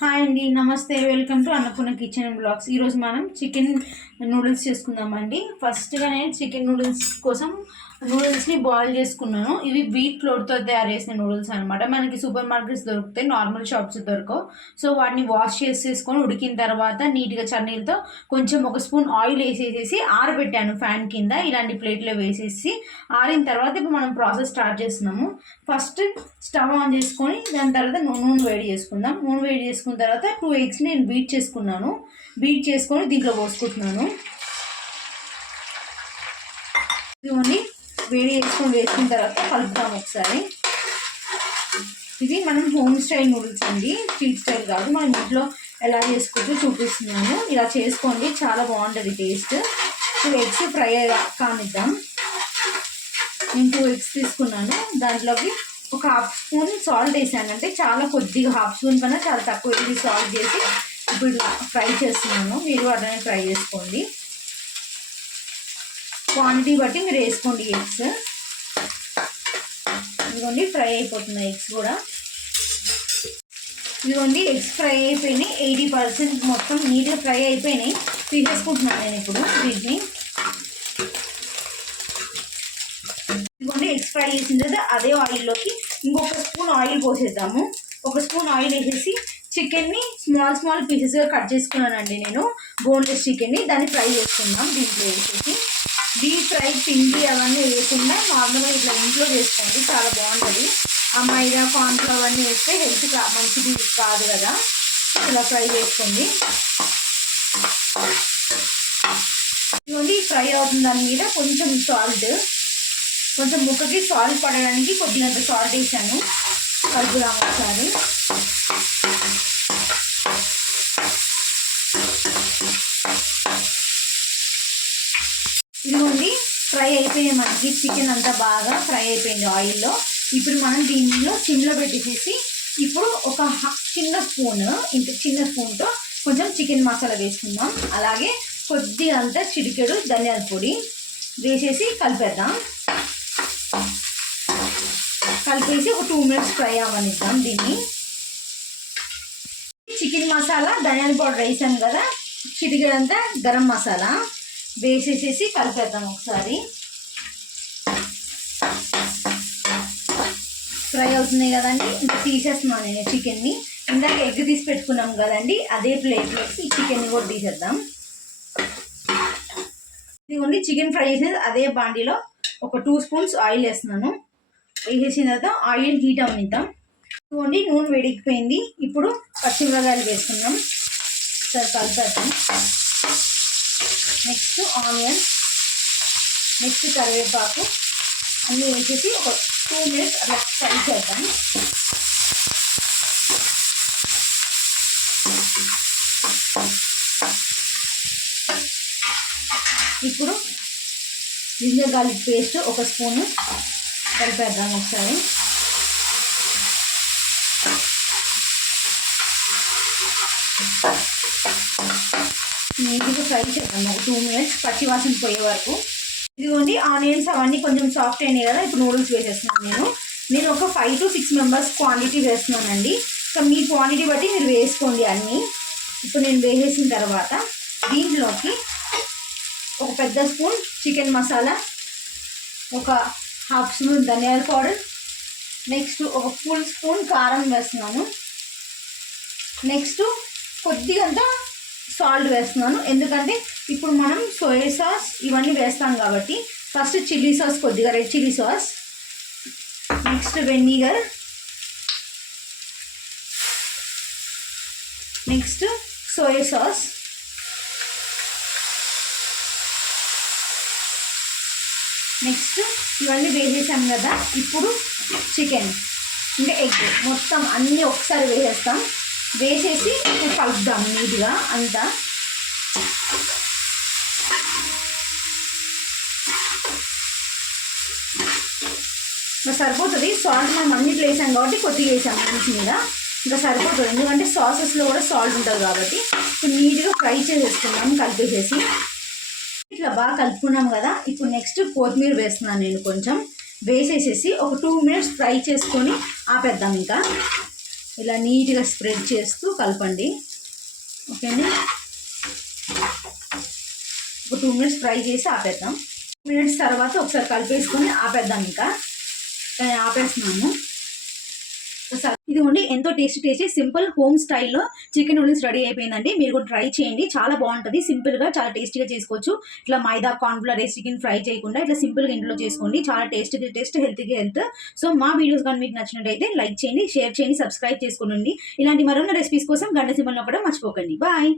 Hi అండి నమస్తే. Welcome to Annapurna kitchen blogs ఈరోజు మనం చికెన్ నూడిల్స్ చేసుకుందామండి. ఫస్ట్గా నేను చికెన్ నూడిల్స్ కోసం నూడిల్స్ని బాయిల్ చేసుకున్నాను. ఇవి వీట్ ఫ్లోర్తో తయారు చేసిన నూడిల్స్ అనమాట మనకి సూపర్ మార్కెట్స్ దొరుకుతాయి నార్మల్ షాప్స్ దొరకవు. సో వాటిని వాష్ చేసేసుకొని ఉడికిన తర్వాత నీట్గా చన్నీళ్ళతో కొంచెం ఒక స్పూన్ ఆయిల్ వేసేసేసి ఆరబెట్టాను ఫ్యాన్ కింద. ఇలాంటి ప్లేట్లో వేసేసి ఆరిన తర్వాత ఇప్పుడు మనం ప్రాసెస్ స్టార్ట్ చేస్తున్నాము. ఫస్ట్ స్టవ్ ఆన్ చేసుకొని దాని తర్వాత నూనె వేడి చేసుకుందాం. నూనె వేడి చేసుకున్న తర్వాత టూ ఎగ్స్ నేను బీట్ చేసుకున్నాను. బీట్ చేసుకొని దీంట్లో పోసుకుంటున్నాను. ఇవన్నీ వేడి చేసుకొని వేసుకున్న తర్వాత కలుపుతాము ఒకసారి. ఇది మనం హోమ్ స్టైల్ నూడిల్స్ అండి. స్ట్రీట్ స్టైల్ కాదు. మనం ఇంట్లో ఎలా చేసుకుంటూ చూపిస్తున్నాను. ఇలా చేసుకోండి. చాలా బాగుంటుంది టేస్ట్. టూ ఎగ్స్ ఫ్రై కానిద్దాం. నేను టూ ఎగ్స్ తీసుకున్నాను. దాంట్లోకి ఒక హాఫ్ స్పూన్ సాల్ట్ వేసాను. అంటే చాలా కొద్దిగా హాఫ్ స్పూన్ కన్నా చాలా తక్కువ వేసి సాల్ట్ చేసి ఇప్పుడు ఫ్రై చేస్తున్నాను. మీరు అలానే ఫ్రై చేసుకోండి. క్వాంటిటీ బట్టి మీరు వేసుకోండి ఎగ్స్. ఇదిగోండి ఫ్రై అయిపోతున్నాయి ఎగ్స్ కూడా. ఇదిగోండి ఎగ్స్ ఫ్రై అయిపోయినాయి. ఎయిటీ పర్సెంట్ మొత్తం నీట్గా ఫ్రై అయిపోయినాయి. తీసేసుకుంటున్నాను నేను ఇప్పుడు వీటిని. ఇదిగోండి ఎగ్స్ ఫ్రై చేసిన తర్వాత అదే ఆయిల్లోకి ఇంకొక స్పూన్ ఆయిల్ పోసేద్దాము. ఒక స్పూన్ ఆయిల్ వేసేసి చికెన్ని స్మాల్ స్మాల్ పీసెస్గా కట్ చేసుకున్నానండి నేను. బోన్లెస్ చికెన్ని. దాన్ని ఫ్రై చేసుకుందాం దీంట్లో వేసేసి. డీప్ ఫ్రై పిండి అవన్నీ వేయకుండా నార్మల్గా ఇట్లా ఇంట్లో చేసుకోండి చాలా బాగుంటుంది. ఆ మైదా కార్న్ఫ్లవర్ అవన్నీ వేస్తే హెల్త్ మంచిది కాదు కదా. ఇలా ఫ్రై చేసుకోండి. ఇదిగోండి ఫ్రై అవుతుంది దాని మీద కొంచెం సాల్ట్. కొంచెం ముక్కకి సాల్ట్ పడడానికి కొద్దిగా సాల్ట్ వేసాను. కలుపుదాము ఒకసారి. ఇదిగోండి ఫ్రై అయిపోయింది మనకి. చికెన్ అంతా బాగా ఫ్రై అయిపోయింది ఆయిల్లో. ఇప్పుడు మనం దీనిలో సిమ్లో పెట్టేసేసి ఇప్పుడు ఒక హ- చిన్న స్పూన్ ఇంత చిన్న స్పూన్తో కొంచెం చికెన్ మసాలా వేసుకుందాం. అలాగే కొద్దిగా అంతా చిటికెడు ధనియాల పొడి వేసేసి కలిపేద్దాం. కలిపేసి ఒక టూ మినిట్స్ ఫ్రై అవ్వనిద్దాం దీన్ని. చికెన్ మసాలా ధనియాల పౌడర్ వేసాం కదా చిటికెడంతా గరం మసాలా. వేసేసేసి కలిపేద్దాం ఒకసారి. ఫ్రై అవుతున్నాయి కదండి ఇంకా తీసేస్తున్నాను నేను చికెన్ని. ఇందాక ఎగ్ తీసి పెట్టుకున్నాం కదండి అదే ప్లేట్లోకి ఈ చికెన్ని కూడా తీసేద్దాం. ఇదిగోండి చికెన్ ఫ్రై చేసేది అదే బాండీలో ఒక టూ స్పూన్స్ ఆయిల్ వేస్తున్నాను. వేసేసిన తర్వాత ఆయిల్ హీట్ అవనిద్దాం ఇదిగోండి నూనె వేడికిపోయింది ఇప్పుడు పచ్చిమిరకాయలు వేసుకున్నాం సరే కలిపేద్దాం. నెక్స్ట్ ఆనియన్ నెక్స్ట్ కరివేపాకు అన్నీ వేసేసి ఒక టూ మినిట్స్ అలా ఫ్రై చేద్దాం ఇప్పుడు జింజర్ గార్లిక్ పేస్ట్ ఒక స్పూను కలిపేద్దాం ఒకసారి. నీట్గా ఫ్రై చేద్దాం ఒక టూ మినిట్స్ పచ్చివాసన పోయే వరకు. ఇదిగోండి ఆనియన్స్ అవన్నీ కొంచెం సాఫ్ట్ అయినాయి కదా ఇప్పుడు నూడిల్స్ వేసేస్తున్నాను నేను. నేను ఒక five to six members quantity వేస్తున్నానండి. సో మీ క్వాంటిటీ బట్టి మీరు వేసుకోండి అన్నీ. ఇప్పుడు నేను వేసేసిన తర్వాత దీంట్లోకి ఒక పెద్ద స్పూన్ చికెన్ మసాలా ఒక హాఫ్ స్పూన్ ధనియాల పౌడర్ నెక్స్ట్ ఒక ఫుల్ స్పూన్ కారం వేస్తున్నాను. నెక్స్ట్ కొద్దిగంతా సాల్ట్ వేస్తున్నాను. ఎందుకంటే ఇప్పుడు మనం సోయా సాస్ ఇవన్నీ వేస్తాం కాబట్టి ఫస్ట్ చిల్లీ సాస్ కొద్దిగా red chilli sauce next vinegar next soya sauce. Next ఇవన్నీ వేసేసాం కదా ఇప్పుడు చికెన్. అంటే ఎగ్. మొత్తం అన్నీ ఒకసారి వేసేస్తాం. వేసేసి కలుపుదాం నీట్గా అంతా. ఇంకా సరిపోతుంది. సాల్ట్ మనం అన్నిట్లో వేసాం కాబట్టి కొద్దిగా వేసాం మంచి మీద. ఇంకా సరిపోతుంది. ఎందుకంటే సాసెస్లో కూడా సాల్ట్ ఉంటుంది కాబట్టి ఇప్పుడు నీట్గా ఫ్రై చేసేసుకున్నాం కలిపేసేసి. ఇట్లా బాగా కలుపుకున్నాం కదా. ఇప్పుడు నెక్స్ట్ కొత్తిమీర వేస్తున్నాను నేను కొంచెం. వేసేసేసి ఒక టూ మినిట్స్ ఫ్రై చేసుకొని ఆపేద్దాం ఇంకా. ఇలా నీట్గా స్ప్రెడ్ చేస్తూ కలపండి. ఓకేనా? ఒక టూ మినిట్స్ ఫ్రై చేసి ఆపేద్దాం. టూ మినిట్స్ తర్వాత ఒకసారి కలిపేసుకొని ఆపేద్దాం ఇంకా. ఆపేస్తున్నాము ఒకసారి ఇదిగోండి ఎంతో టేస్టీ టేస్టీ సింపుల్ హోమ్ స్టైల్లో చికెన్ నూడిల్స్ రెడీ అయిపోయిందండి. మీరు కూడా ట్రై చేయండి. చాలా బాగుంటుంది. సింపుల్గా చాలా టేస్టీగా చేసుకోవచ్చు. ఇట్లా మైదా కార్న్ఫ్లర్ వేసి చికెన్ ఫ్రై చేయకుండా ఇట్లా సింపుల్గా ఇంట్లో చేసుకోండి. చాలా టేస్టీగా టేస్ట్ హెల్త్కి హెల్త్ సో మా వీడియోస్ కానీ మీకు నచ్చినట్టయితే లైక్ చేయండి షేర్ చేయండి సబ్స్క్రైబ్ చేసుకోండి ఇలాంటి మరొన్న రెసిపీస్ కోసం గంట సింబల్లో కూడా మర్చిపోకండి. బాయ్